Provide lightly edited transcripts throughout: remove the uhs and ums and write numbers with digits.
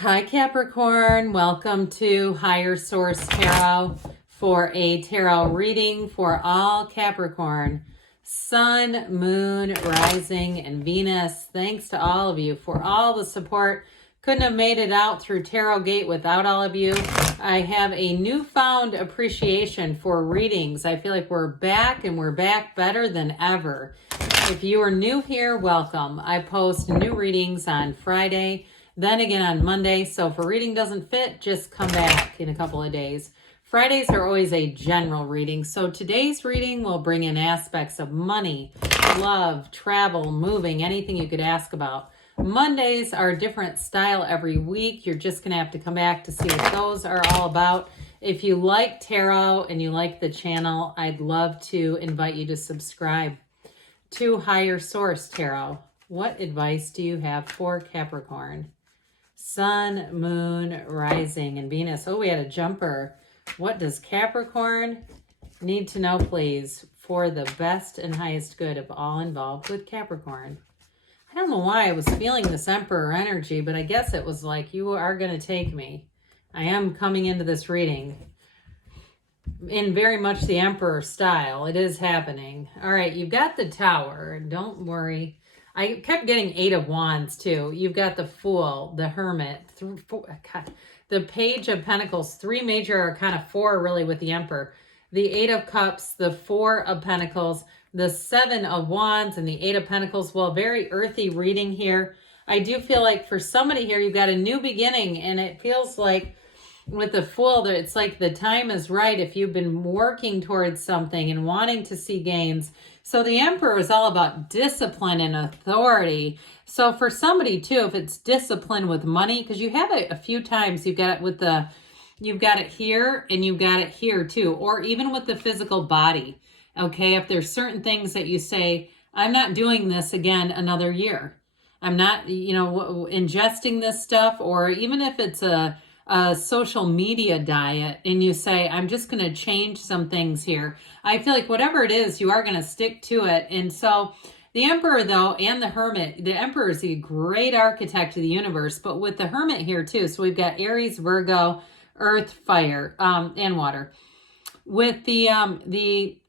Hi Capricorn, welcome to Higher Source Tarot for a tarot reading for all Capricorn, Sun, Moon, Rising, and Venus. Thanks to all of you for all the support. Couldn't have made it out through Tarot Gate without all of you. I have a newfound appreciation for readings. I feel like we're back and we're back better than ever. If you are new here, welcome. I post new readings on Friday, then again on Monday. So if a reading doesn't fit, just come back in a couple of days. Fridays are always a general reading. So today's reading will bring in aspects of money, love, travel, moving, anything you could ask about. Mondays are a different style every week. You're just going to have to come back to see what those are all about. If you like tarot and you like the channel, I'd love to invite you to subscribe to Higher Source Tarot. What advice do you have for Capricorn? Sun, Moon, Rising, and Venus. Oh, we had a jumper. What does Capricorn need to know, please, for the best and highest good of all involved with Capricorn? I don't know why I was feeling this Emperor energy, but I guess it was like, you are going to take me. I am coming into this reading in very much the Emperor style. It is happening. All right, you've got the Tower. Don't worry. I kept getting Eight of Wands, too. You've got the Fool, the Hermit, the Page of Pentacles, three major arcana, four really with the Emperor. The Eight of Cups, the Four of Pentacles, the Seven of Wands, and the Eight of Pentacles. Well, very earthy reading here. I do feel like for somebody here, you've got a new beginning, and it feels like with the Fool, it's like the time is right if you've been working towards something and wanting to see gains. So the Emperor is all about discipline and authority. So for somebody too, if it's discipline with money, because you have it a few times, you've got it with the, you've got it here and you've got it here too, or even with the physical body. Okay, if there's certain things that you say, I'm not doing this again another year. I'm not, ingesting this stuff, or even if it's a social media diet and you say, I'm just going to change some things here. I feel like whatever it is, you are going to stick to it. And so the Emperor, though, and the Hermit, the Emperor is a great architect of the universe, but with the Hermit here too. So we've got Aries, Virgo, Earth, Fire, and Water. With the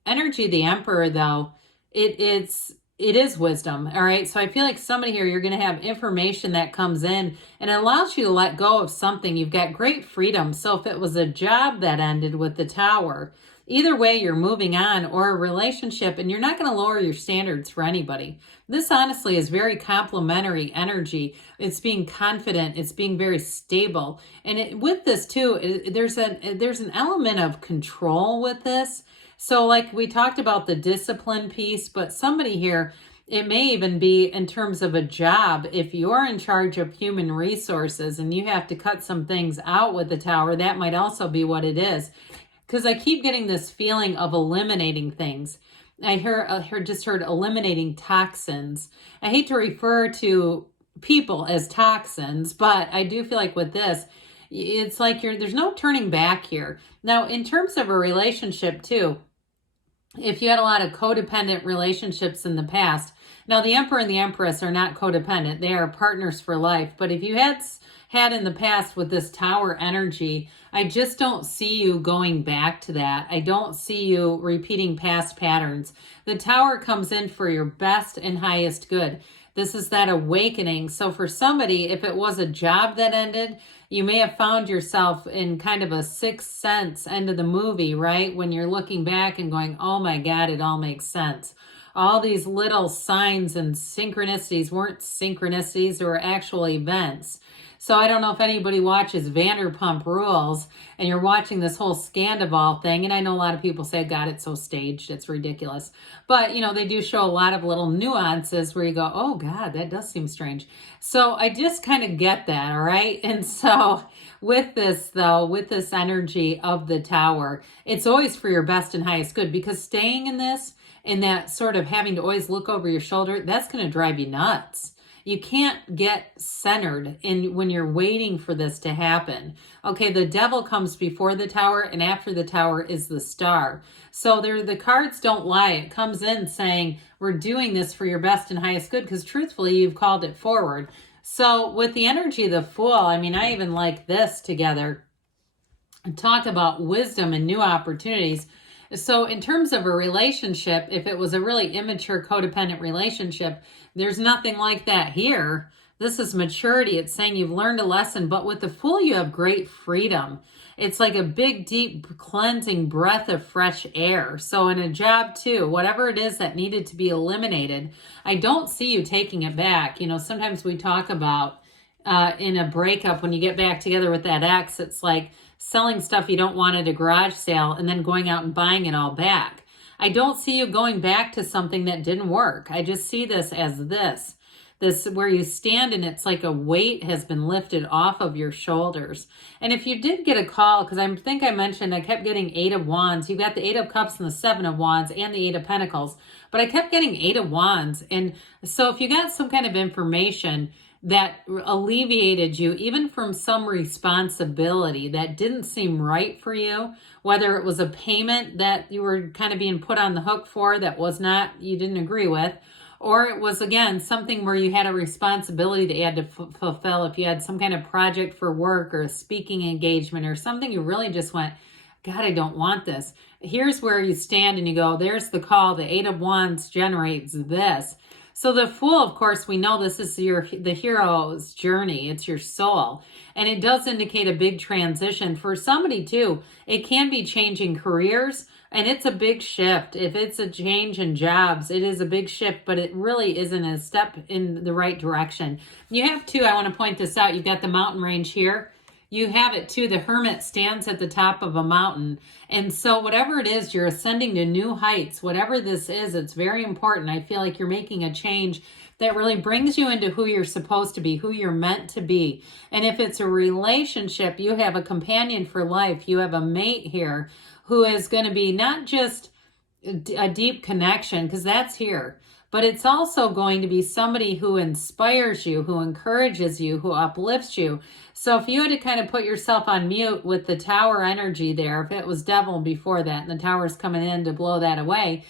energy of the Emperor, though, it is wisdom. All right. So I feel like somebody here, you're going to have information that comes in and it allows you to let go of something. You've got great freedom. So if it was a job that ended with the Tower, either way, you're moving on, or a relationship, and you're not going to lower your standards for anybody. This honestly is very complimentary energy. It's being confident. It's being very stable. And with this too, there's an element of control with this. So like we talked about the discipline piece, but somebody here, it may even be in terms of a job. If you're in charge of human resources and you have to cut some things out with the Tower, that might also be what it is. Because I keep getting this feeling of eliminating things. I just heard eliminating toxins. I hate to refer to people as toxins, but I do feel like with this, it's like there's no turning back here. Now, in terms of a relationship too, if you had a lot of codependent relationships in the past, now the Emperor and the Empress are not codependent. They are partners for life. But if you had in the past with this Tower energy, I just don't see you going back to that. I don't see you repeating past patterns. The Tower comes in for your best and highest good. This is that awakening. So for somebody, if it was a job that ended, you may have found yourself in kind of a sixth sense end of the movie, right? When you're looking back and going, oh my God, it all makes sense. All these little signs and synchronicities weren't synchronicities, they were actual events. So I don't know if anybody watches Vanderpump Rules and you're watching this whole Scandival thing. And I know a lot of people say, God, it's so staged. It's ridiculous. But, they do show a lot of little nuances where you go, oh, God, that does seem strange. So I just kind of get that. All right. And so with this, though, with this energy of the Tower, it's always for your best and highest good, because staying in this and that sort of having to always look over your shoulder, that's going to drive you nuts. You can't get centered in when you're waiting for this to happen. Okay, the Devil comes before the Tower, and after the Tower is the Star. So the cards don't lie. It comes in saying, we're doing this for your best and highest good, because truthfully, you've called it forward. So with the energy of the Fool, I mean, I even like this together. Talk about wisdom and new opportunities. So in terms of a relationship, if it was a really immature codependent relationship, there's nothing like that here. This is maturity. It's saying you've learned a lesson, but with the Fool, you have great freedom. It's like a big, deep cleansing breath of fresh air. So in a job too, whatever it is that needed to be eliminated, I don't see you taking it back. You know, sometimes we talk about in a breakup, when you get back together with that ex, it's like selling stuff you don't want at a garage sale and then going out and buying it all back. I don't see you going back to something that didn't work. I just see this as this where you stand and it's like a weight has been lifted off of your shoulders. And if you did get a call, because I think I mentioned I kept getting 8 of Wands. You got the 8 of Cups and the 7 of Wands and the 8 of Pentacles, but I kept getting 8 of Wands. And so if you got some kind of information that alleviated you even from some responsibility that didn't seem right for you, whether it was a payment that you were kind of being put on the hook for that was not, you didn't agree with, or it was, again, something where you had a responsibility that you had to fulfill. If you had some kind of project for work or a speaking engagement or something, you really just went, God, I don't want this. Here's where you stand and you go, there's the call. The 8 of Wands generates this. So the Fool, of course, we know this is the hero's journey. It's your soul. And it does indicate a big transition. For somebody, too, it can be changing careers. And it's a big shift. If it's a change in jobs, it is a big shift, but it really isn't a step in the right direction. You have, too, I want to point this out. You've got the mountain range here. You have it too. The Hermit stands at the top of a mountain. And so whatever it is, you're ascending to new heights. Whatever this is, it's very important. I feel like you're making a change that really brings you into who you're supposed to be, who you're meant to be. And if it's a relationship, you have a companion for life. You have a mate here who is going to be not just a deep connection, because that's here, but it's also going to be somebody who inspires you, who encourages you, who uplifts you. So if you had to kind of put yourself on mute with the Tower energy there, if it was Devil before that and the Tower's coming in to blow that away,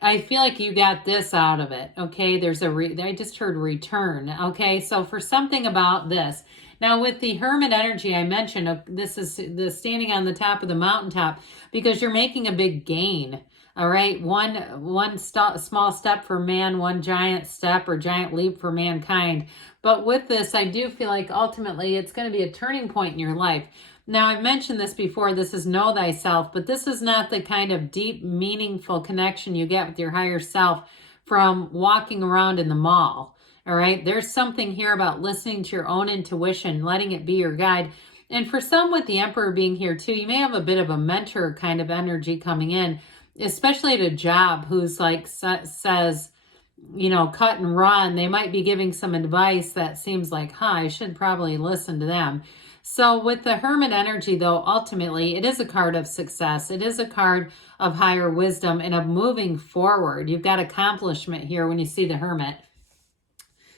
I feel like you got this out of it. Okay, there's I just heard return. Okay, so for something about this. Now with the Hermit energy I mentioned, this is the standing on the top of the mountaintop because you're making a big gain. All right, one small step for man, one giant step or giant leap for mankind. But with this, I do feel like ultimately it's going to be a turning point in your life. Now, I've mentioned this before, this is know thyself, but this is not the kind of deep, meaningful connection you get with your higher self from walking around in the mall. All right, there's something here about listening to your own intuition, letting it be your guide. And for some with the Emperor being here too, you may have a bit of a mentor kind of energy coming in, especially at a job, who's like says, you know, cut and run. They might be giving some advice that seems like, I should probably listen to them. So with the Hermit energy, though, ultimately, it is a card of success. It is a card of higher wisdom and of moving forward. You've got accomplishment here when you see the Hermit.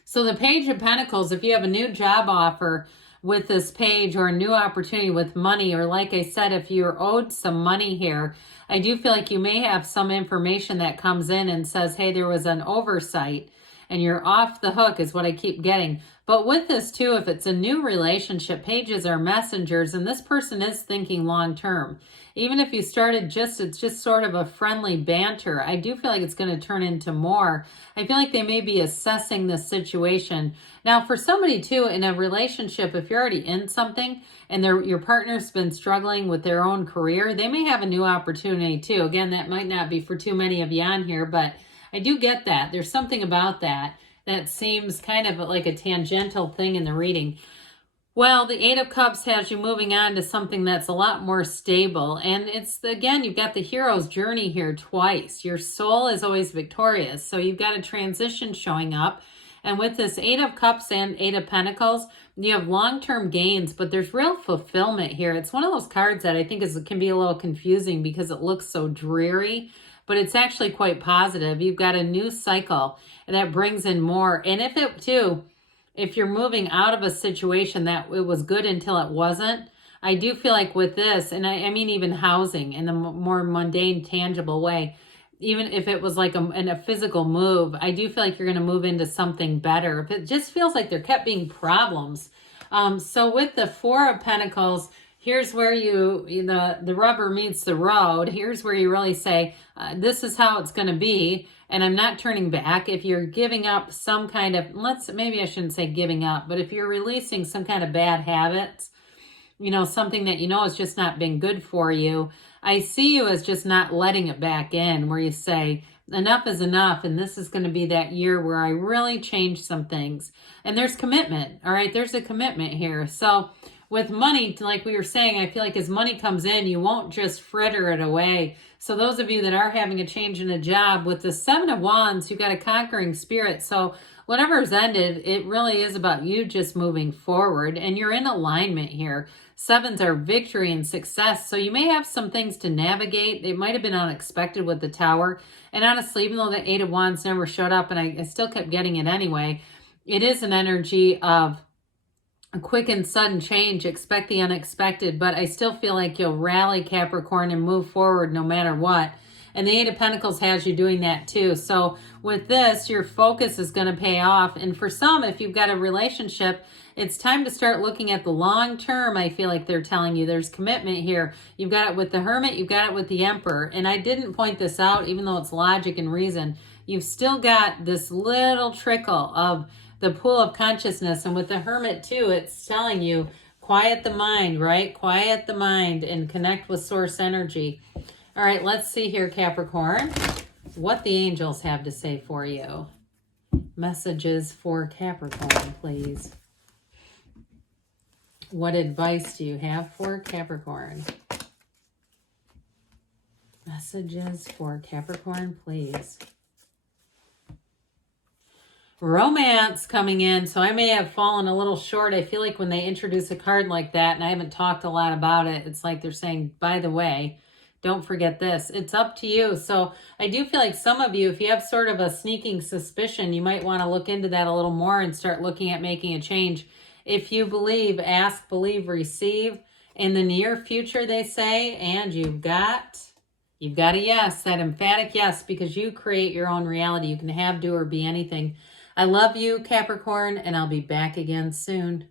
So the Page of Pentacles, if you have a new job offer with this page or a new opportunity with money, or like I said, if you're owed some money here, I do feel like you may have some information that comes in and says, hey, there was an oversight and you're off the hook is what I keep getting. But with this too, if it's a new relationship, pages are messengers and this person is thinking long term. Even if you started it's just sort of a friendly banter, I do feel like it's going to turn into more. I feel like they may be assessing the situation. Now for somebody too in a relationship, if you're already in something and your partner's been struggling with their own career, they may have a new opportunity too. Again, that might not be for too many of you on here, but I do get that. There's something about that seems kind of like a tangential thing in the reading. Well, the Eight of Cups has you moving on to something that's a lot more stable. And it's, again, you've got the hero's journey here twice. Your soul is always victorious. So you've got a transition showing up. And with this Eight of Cups and Eight of Pentacles, you have long-term gains, but there's real fulfillment here. It's one of those cards that I think can be a little confusing because it looks so dreary, but it's actually quite positive. You've got a new cycle and that brings in more. And if you're moving out of a situation that it was good until it wasn't, I do feel like with this, and I mean even housing in the more mundane, tangible way, even if it was like a physical move, I do feel like you're going to move into something better. If it just feels like there kept being problems. So with the Four of Pentacles, here's where the rubber meets the road. Here's where you really say, this is how it's going to be. And I'm not turning back. If you're giving up some kind of, maybe I shouldn't say giving up, but if you're releasing some kind of bad habits, something that has just not been good for you, I see you as just not letting it back in, where you say, enough is enough, and this is going to be that year where I really change some things. And there's commitment, all right? There's a commitment here. So with money, like we were saying, I feel like as money comes in, you won't just fritter it away. So those of you that are having a change in a job, with the Seven of Wands, you've got a conquering spirit. So whatever's ended, it really is about you just moving forward, and you're in alignment here. Sevens are victory and success. So you may have some things to navigate. It might have been unexpected with the Tower. And honestly, even though the Eight of Wands never showed up, and I still kept getting it anyway, it is an energy of a quick and sudden change. Expect the unexpected, but I still feel like you'll rally, Capricorn, and move forward no matter what. And the Eight of Pentacles has you doing that too. So with this, your focus is going to pay off. And for some, if you've got a relationship, it's time to start looking at the long term. I feel like they're telling you there's commitment here. You've got it with the Hermit, you've got it with the Emperor. And I didn't point this out, even though it's logic and reason. You've still got this little trickle of the pool of consciousness. And with the Hermit too, it's telling you, quiet the mind, right? Quiet the mind and connect with source energy. All right, let's see here, Capricorn, what the angels have to say for you. Messages for Capricorn, please. What advice do you have for Capricorn? Messages for Capricorn, please. Romance coming in. So I may have fallen a little short. I feel like when they introduce a card like that, and I haven't talked a lot about it, it's like they're saying, by the way, don't forget this. It's up to you. So I do feel like some of you, if you have sort of a sneaking suspicion, you might want to look into that a little more and start looking at making a change. If you believe, ask, believe, receive. In the near future, they say, and you've got a yes, that emphatic yes, because you create your own reality. You can have, do, or be anything. I love you, Capricorn, and I'll be back again soon.